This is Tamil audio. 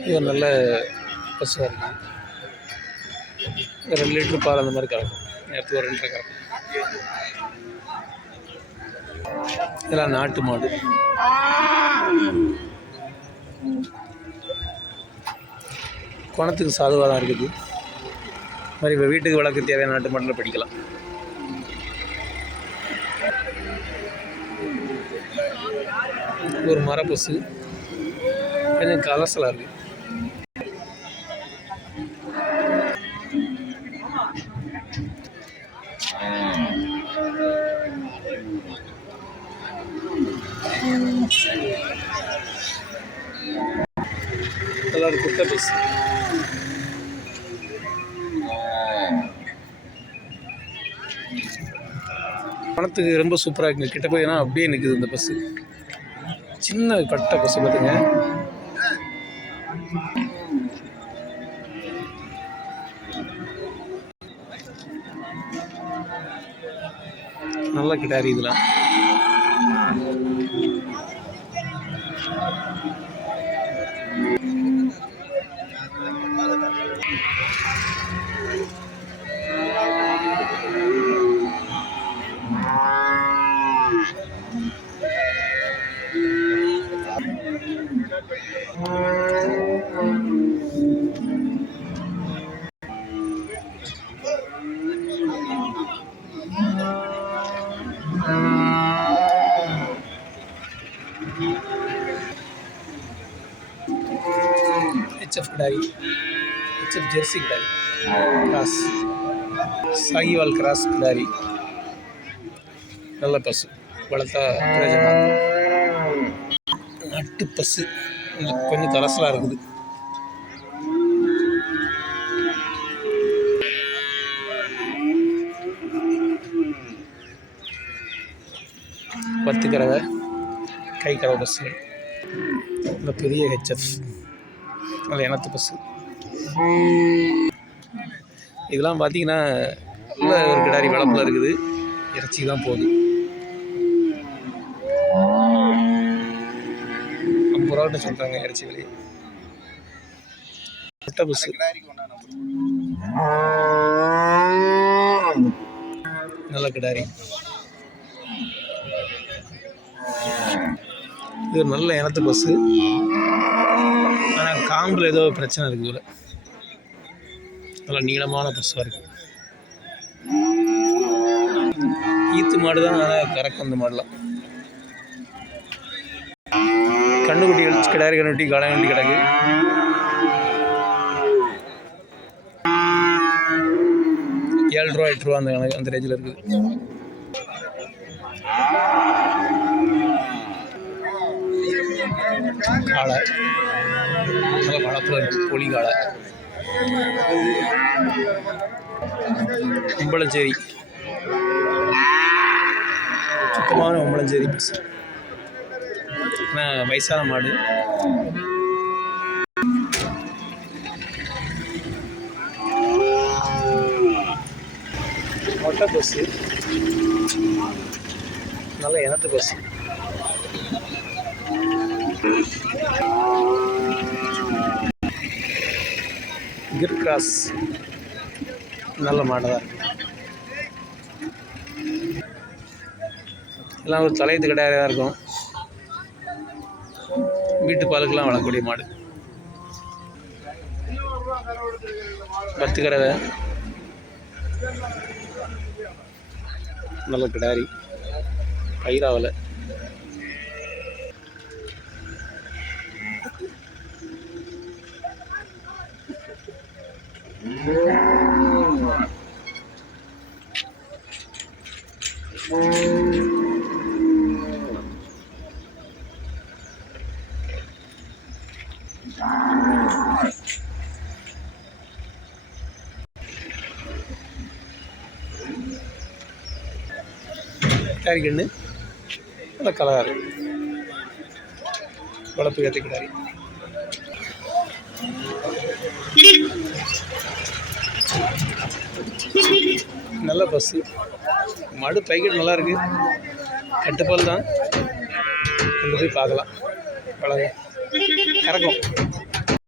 இது ஒரு நல்ல பஸ்ஸாக இருக்குது ரெண்டு லிட்டர் பால் அந்த மாதிரி கறக்கும் நேரத்துக்கு ஒரு ரெண்டரை கறக்கும் இதெல்லாம் நாட்டு மாடு. குணத்துக்கு சாதுவாக தான் இருக்குது. மாதிரி இப்போ வீட்டுக்கு வளர்க்க தேவையான நாட்டு மாட்டில் படிக்கலாம். ஒரு மரப்பசு. கொஞ்சம் கலசலாக இருக்குது நல்லா குட்டை பஸ் பணத்துக்கு ரொம்ப சூப்பராக இருக்குங்க கிட்ட போய் ஏன்னா அப்படியே நிற்குது இந்த பஸ்ஸு சின்ன கட்ட பஸ்ஸு பார்த்துங்க நல்ல கிட்டாரி இதெல்லாம் ஹெச்எஃப் கிடாரி ஹெச்எஃப் ஜெர்சி கிடாரி கிராஸ் சாகிவால் கிராஸ் கிடாரி நல்ல பசு வளர்த்தா நட்டு பசு கொஞ்சம் கலசலாக இருக்குது. பத்து கறவை கை கறவை பஸ்ஸு இந்த பெரிய ஹெச்எஃப் நல்ல இனத்து பஸ்ஸு இதெல்லாம் பார்த்தீங்கன்னா நல்ல ஒரு கிடாரி வளப்பில் இருக்குது. இறைச்சி தான் போகுது. ஐம்பது ரூபா சொல்கிறாங்க இறைச்சி விலை முட்டை பஸ்ஸு நல்ல கிடாரி. இது ஒரு நல்ல இனத்து பஸ்ஸு ஆனால் காம்பில் ஏதோ பிரச்சனை இருக்குது போல் நல்லா நீளமான பஸ்ஸாக இருக்குது ஈத்து மாடு தான் ஆனால் கறக்கும் அந்த மாடெலாம். கண்ணுக்குட்டி கிடாரி கண்ணுட்டி காளை கண்ணுட்டி கிடக்கு. ஏழு ரூபா எட்டு ரூபா அந்த கணக்கு அந்த ரேஞ்சில் இருக்குது காளை நல்ல வளர்ப்பில் இருக்குது கோழி சுத்தமான கும்பளஞ்சேரி பஸ் வயசான மாடு. மொட்டை பஸ்ஸு நல்ல இனத்து பஸ்ஸு கிர் கிராஸ். நல்ல மாடு தான் எல்லாம் ஒரு தலையத்து கிடையாது தான் இருக்கும். வீட்டு பாலுக்கெல்லாம் வளரக்கூடிய மாடு. பத்து கடவை நல்ல கிடாரி. பயிராவலை. தயாரிக்கணும் நல்ல கலராக இருக்கும் வளர்ப்பு ஏற்றுக்கிட்டாரு நல்ல பஸ்ஸு மாடு பேக்கெட் நல்லா இருக்கு. கட்டுப்பால் தான். கொண்டு போய் பார்க்கலாம். பழக கறக்கும்.